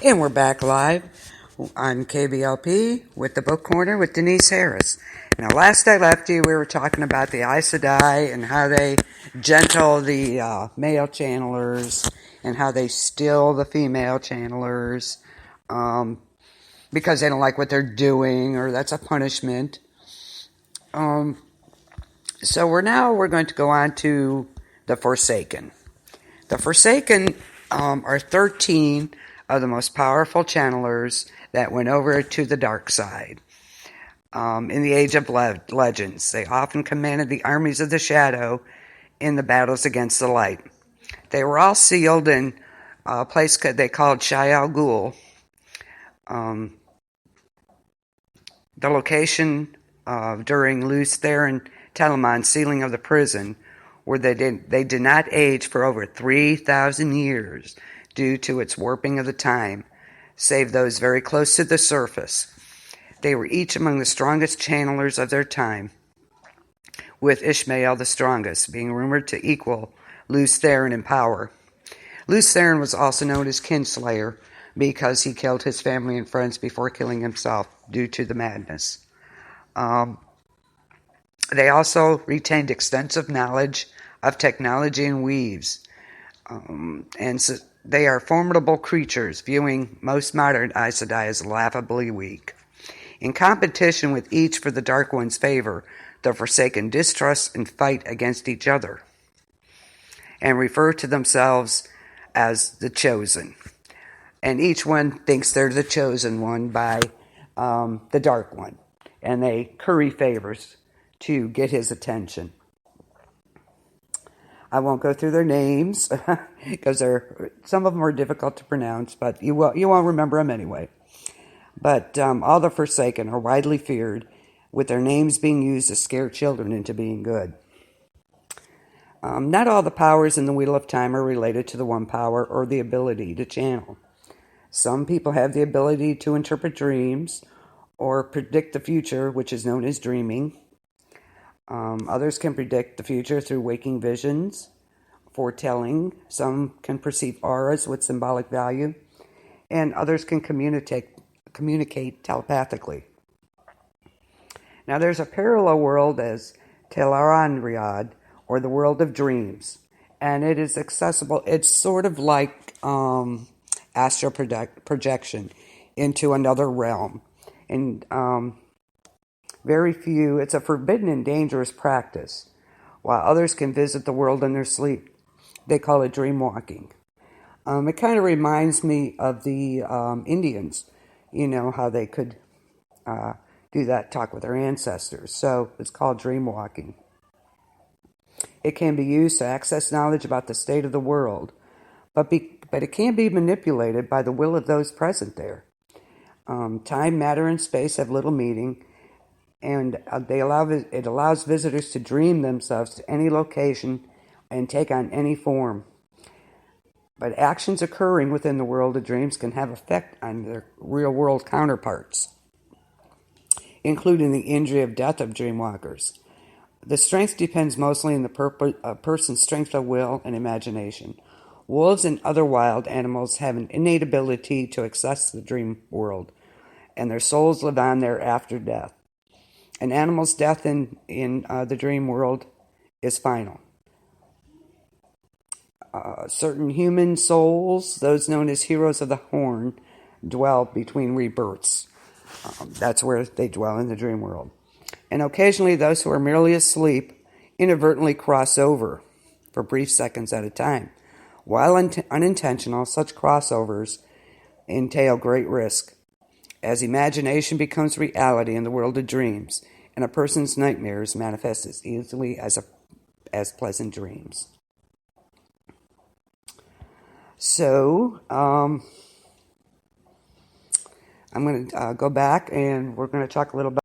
And we're back live on KBLP with the Book Corner with Denise Harris. Now, last I left you, we were talking about the Aes Sedai and how they gentle the male channelers and how they still the female channelers because they don't like what they're doing or that's a punishment. So we're going to go on to the Forsaken. The Forsaken are 13 of the most powerful channelers that went over to the dark side. In the Age of Legends, they often commanded the armies of the shadow in the battles against the light. They were all sealed in a place they called Shayal Ghul. The location during Lews Therin Telemon's sealing of the prison, where they did not age for over 3,000 years due to its warping of the time, save those very close to the surface. They were each among the strongest channelers of their time, with Ishmael the strongest, being rumored to equal Lews Therin in power. Lews Therin was also known as Kinslayer because he killed his family and friends before killing himself due to the madness. They also retained extensive knowledge of technology and weaves, and so they are formidable creatures, viewing most modern Aes Sedai as laughably weak. In competition with each for the Dark One's favor, the Forsaken distrust and fight against each other, and refer to themselves as the Chosen. And each one thinks they're the Chosen One by the Dark One, and they curry favors to get his attention. I won't go through their names because some of them are difficult to pronounce, but you won't remember them anyway. But all the Forsaken are widely feared, with their names being used to scare children into being good. Not all the powers in the Wheel of Time are related to the One Power or the ability to channel. Some people have the ability to interpret dreams or predict the future, which is known as dreaming. Others can predict the future through waking visions, foretelling. Some can perceive auras with symbolic value, and others can communicate telepathically. Now, there's a parallel world as Tel'aran'rhiod, or the world of dreams, and it is accessible. It's sort of like astral projection into another realm, and it's a forbidden and dangerous practice. While others can visit the world in their sleep, they call it dream walking. It kind of reminds me of the Indians, how they could do that, talk with their ancestors. So it's called dream walking. It can be used to access knowledge about the state of the world, but it can be manipulated by the will of those present there. Time, matter, and space have little meaning, and it allows visitors to dream themselves to any location and take on any form. But actions occurring within the world of dreams can have effect on their real-world counterparts, including the injury of death of dreamwalkers. The strength depends mostly on the person's strength of will and imagination. Wolves and other wild animals have an innate ability to access the dream world, and their souls live on there after death. An animal's death in the dream world is final. Certain human souls, those known as heroes of the Horn, dwell between rebirths. That's where they dwell in the dream world. And occasionally those who are merely asleep inadvertently cross over for brief seconds at a time. While unintentional, such crossovers entail great risk, as imagination becomes reality in the world of dreams, and a person's nightmares manifest as easily as pleasant dreams. So, I'm going to go back and we're going to talk a little bit